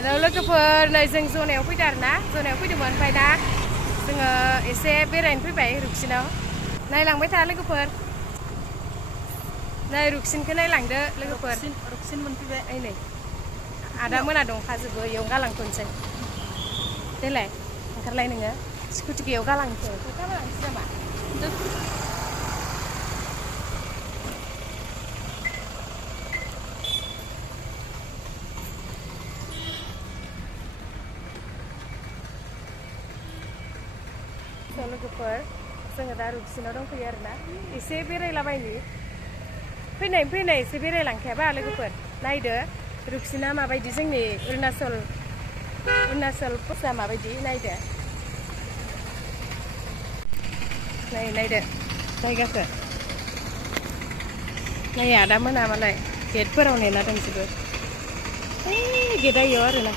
Hello लोगोफोर नै जों जनायाव फैदों आरोना जनायाव फैदोंमोन ओमफ्राय दा जोङो एसे बेरायनो फैबाय रुक्सिनाव नायलांबाय था लोगोफोर नै रुक्सिनखौ नायलांदो लोगोफोर रुक्सिन मोनफैबाय ओइ नै आदा मोना दंखाजोबो इयाव गालांथ'नोसै देलाय ओंखारलाय नोङो स्कुटिखौ इयाव गालांसै गालांसै नामा लोगोफोर जोङो दा रुक्सिनाव दंफैयो आरोना एसे बेरायलाबायनि फैनाय एसे बेरायलांखायाबा लोगोफोर नायदो रुक्सिना माबायदि जोंनि अरुणाचल पस्टआ माबायदि नायदो नायदो जायगाखौ नाय आदा मोना मालाय गेटफोराव नेना दंजोबो गेटआ इयाव आरोना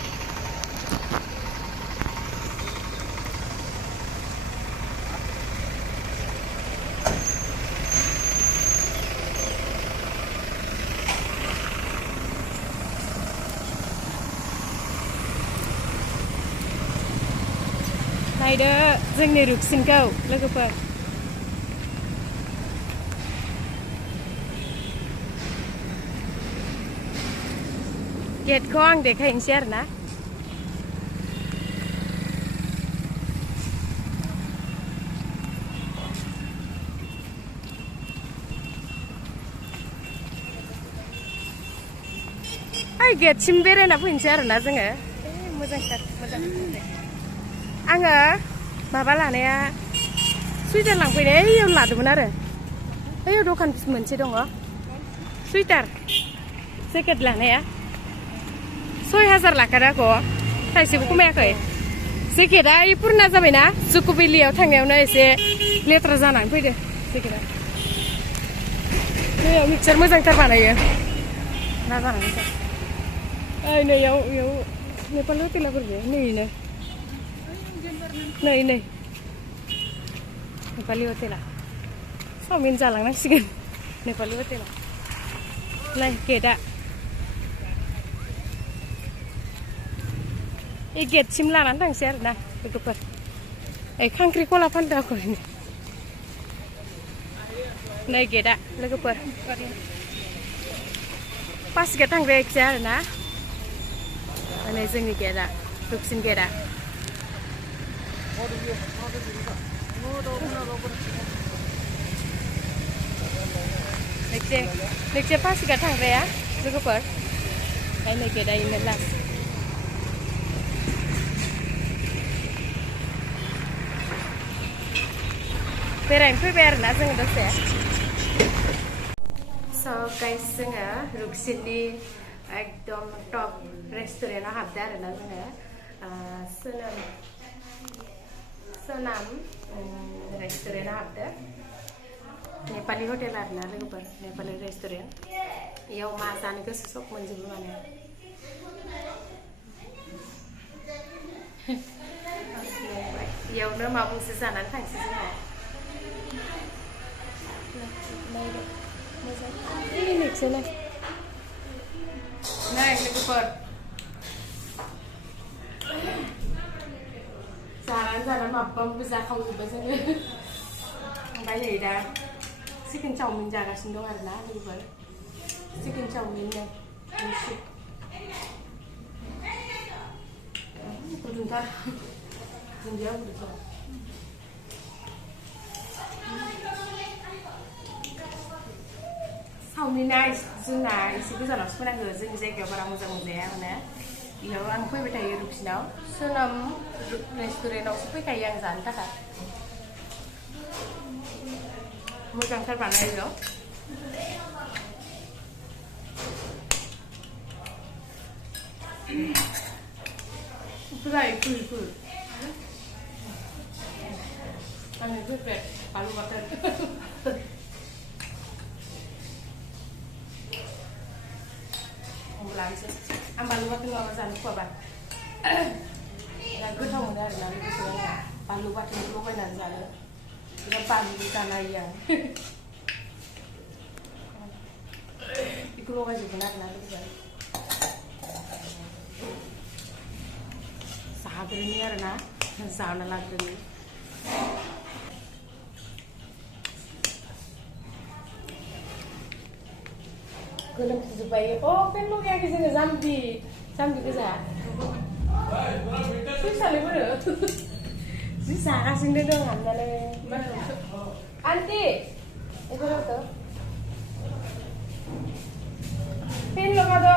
नायदो जोंनि रुक्सिनखौ लोगोफोर गेटखौ आं देखायनोसै आरोना ओइ गेटसिम बेरायना फैनोसै आरोना जोङो मोजांथार मोजां आङो माबा लानाया सुइटार लांफैनाय ओइयाव लादोंमोन आरो ओइयाव दखान मोनसे दङ सुइटार जेकेट लानाया 6000 लाखादों आख' थाइसेबो खमायाखै जेकेटआ पुरना जाबायना जुकुबिलियाव थांनायावनो एसे लेथ्रा जानानै फैदो जेकेटआ नैयाव मिक्सार मोजांथार बानायो ना जानानै ओइ नैयाव नेपाल हटेलाफोरबो नै नेपाली हटेला चावमिन जालांनांसिगोन नेपाली हटेला नाय गेटआ ए गेटसिम लानानै थांसै आरोना लोगोफोर ओइ खांख्रिखला फानदों आख' नै गेटआ लोगोफोर पासिघाट थांग्राया एखिजाय आरोना नै जोंनि गेटआ रुक्सिन गेटआ नेक्स्ट पासिघाट थांग्राया लोगोफोर नै गेटआ इनो लास्ट बेरायनो फैबाय आरोना जोङो दसे स' गाइस जोङो रुक्सिननि एकदम टप रेस्टुरेन्टआव हाबदो आरोना जोङो सोनाम रेस्टुरेन्टआव हाबदो नेपाली हटेल आरोना लोगोफोर नेपाली रेस्टुरेन्ट इयाव मा जानो गोसो सब मोनजोबो माने इयावनो माबा मोनसे जानानै थांसै जोङो नै लोगोफोर जानानै माब्बाबो जाखांजोब्बाय जोङो ओमफ्राय नै दा चिकेन चावमिन जागासिनो दं आरोना लोगोफोर चिकेन चावमिन गुदुंथार दुन्दिया गुदुंथार चावमिना जोंना एसे गोजानावसो फैनांगौ जोंनि जायगायाव बारा मोजां मोनजाया माने इयाव आं फैबाय थायो रुक्सिनाव सोनाम रेस्टुरेन्टआवसो फैखायो आं जानो थाखाय मोजांथार बानायो फुल आंनि फेभरेट आलु बाथोन आं बानलु बाथोन माबा जानो खुवाबा बिराद गोथाव मोनो आरोना लोगोसे आंहा बानलु बाथोन लगायनानै जानो बिराद बानलु जानो हायो आं बेखौ लगायजोबगोन आरोना लोगोसे लाग्रोनि आरोना जाना लाग्रोनि गोलोमजोब्बाय फेन लगायाखै जोङो जाम्बि गोजा फैसालाय बोरो जि जागासिनो दं हाबनानै आन्टी एखौ फेन लगा दो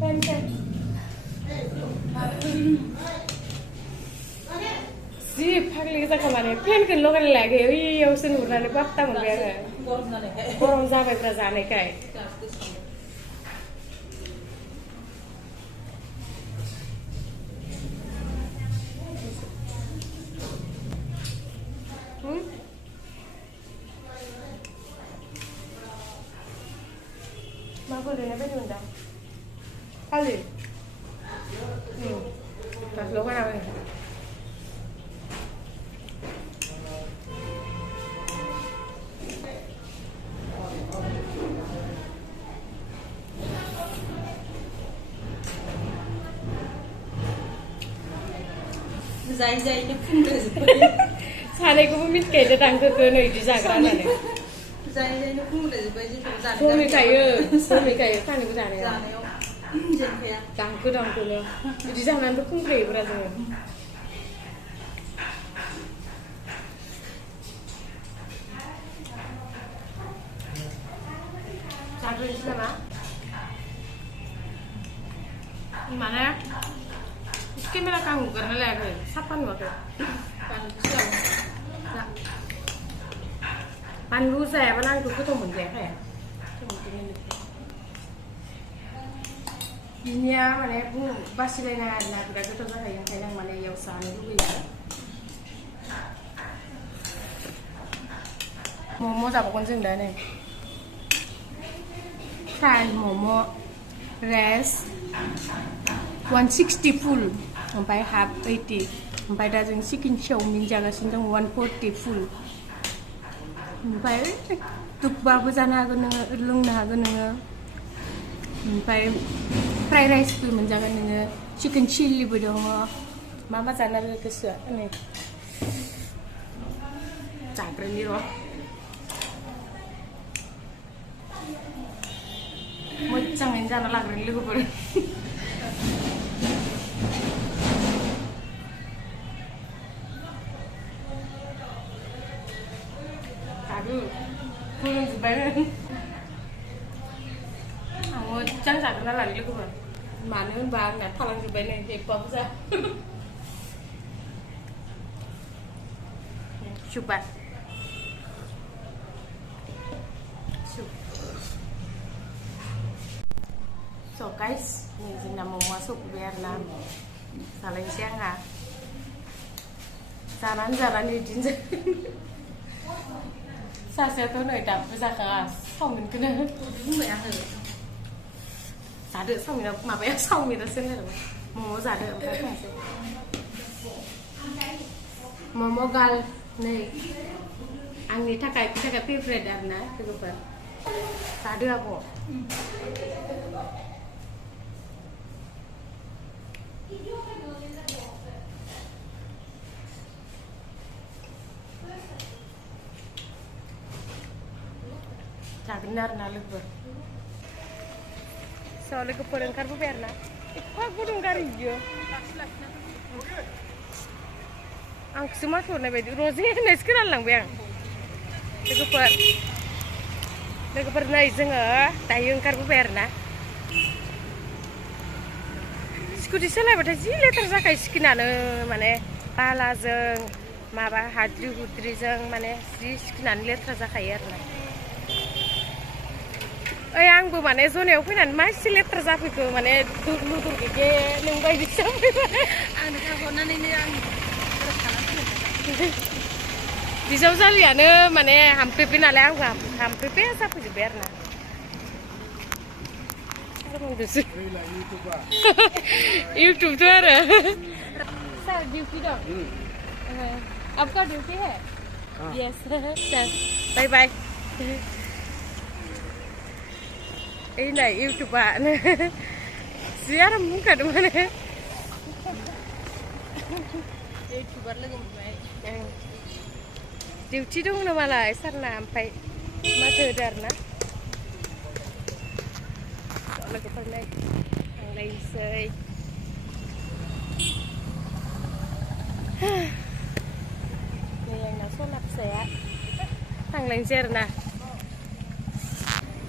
फेन जि फाग्लि गोजाखा माने फेनखौनो लगायनो लायाखै ओइयावसो नुहुरनानै बात्ता मोनबाय आङो गरम जाबायब्रा जानायखाय मा गोलैनाय बायदि मोनदां खालि दासो लगायना होबाय जायै फुंग्रोजोब्बाय सानैखौबो मिथिखायो दांखोखौ नै बिदि जाग्रा होननानै जायै फुंग्रोजोब्बाय समिखायो सानैबो जानायाव जेनखाया दांखोनो बिदि जानानैबो फुंग्रायोब्रा जोङो जाग्रोनोसै नामा माने केमेरा का हगारना लायाखै साफा नुवाखै बानलु जायाबा आंथ' गोथाव मोनजायाखै बिनिया माने बासिलायना आरोना बिराद गोथाव जाखायो ओंखायनो आं माने इयाव जानो लुबैयो मम' जाबावगोन जों दा नै फ्राइ मम' रेस 160 फुल ओमफ्राय हाफ 80 ओमफ्राय दा जों चिकेन चाउमिन जागासिनो दं 140 फुल ओमफ्राय दुब्बाबो जानो हागोन नोङो लोंनो हागोन नोङो ओमफ्राय फ्राइ राइसबो मोनजागोन नोङो चिकेन चिल्लिबो दङ मा जानो गोसोआ नै जाग्रोनि र' मोजाङैनो जाना लाग्रोनि लोगोफोर गोलोमजोब्बाय आं मोजां जाग्रोना लानि लोगोफोर मानो होनबा आंना थालांजोब्बाय नै जेबो बुरजा सुपा So guys, ini जोंना मम'आ सफैबाय आरोना जालायनोसै आंहा जानानै बिदिनो सासेयाथ' नै दाबो जाखाङा सावमिनखौनो बुंबाय आङो जादो सावमिना माबाया सावमिनासो होनो मम' जादो ओमफ्राय थांसै मम' गाल नै आंनि थाखाय फेभरेट आरोना लोगोफोर जादो आब' जागोन आरोना लोगोफोर लोगोफोर ओंखारबोबाय आरोना एफा गुदुं गारि बियो आंखौसो माथो हरनाय बायदि रजे होननायसो खोनालांबाय आं लोगोफोर नै जोङो दायो ओंखारबोबाय आरोना स्कुटि सालायबाथाय जि लेथार जाखायो स्किनानो माने बालाजों माबा हाद्रि हुद्रिजों माने जि स्किनानो लेथ्रा जाखायो आरोना ओइ आंबो माने जनायाव फैनानै मा एसे लेथ्रा जाफैखो माने दुरलुदुर गेगे नों बायदि जाफैबाय आंनो थाहरनानैनो आं बिजाव जालियानो माने हामफेरबाय नालाय आंबो हामफेरबाय जाफैजोब्बाय आरोना यूट्यूब तो यार सर ड्यूटी दो आपका ड्यूटी है यस सर बाय बाय ini यूट्यूब जि आराम बुंखादों माने इउटुबार लोगो मोनबाय डिउटि दंनो मालाय सारना ओमफ्राय माथो होदो आरोना लोगोफोरलाय थांलायनोसै नै आंना सना फिसाया थांलायनोसै आरोना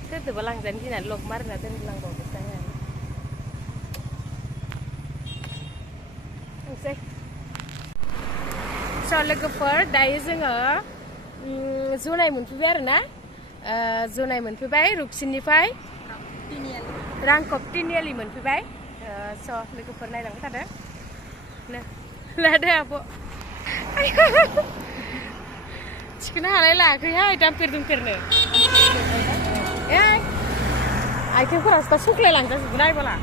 सोरदोबा लांजानो गिनानै लक मारिना दोनलांबावदोंसो आङो थांसै स' लोगोफोर दायो जोङो जनाय मोनफैबाय आरोना जनाय मोनफैबाय रुक्सिननिफ्राय रांकब तिनिआलि मोनफैबाय स' लोगोफोर नायलांबाय थादो लादो आब' थिखोनो हालाय लायाखैहाय दामफेर दुमफेरनो आथिंफोरासो दा सुख्लाय लांजाजोबगोन नायबोला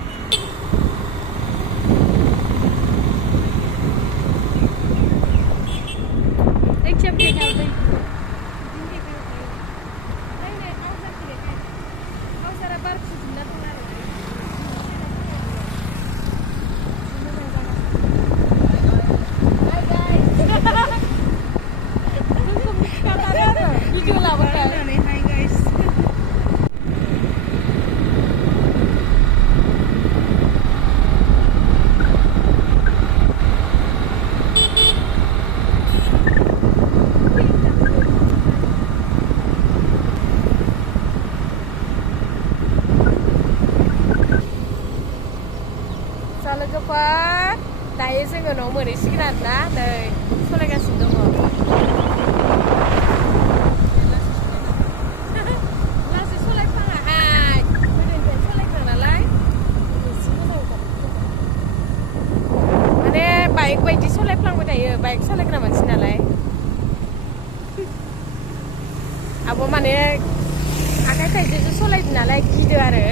लोगोफोर दायो जोङो न'आव मोनहैसिगोन आरोना नै सालायगासिनो दङ लासै सालायफ्लाङाहाय गोदोनिफ्राय सालायग्रा नालाय एसे मोजां माने बाइक बायदि सालायफ्लांबाय थायो बाइक सालायग्रा मानसि नालाय आब' माने आखाइ थाइसेजों सालायदो नालाय गिदो आरो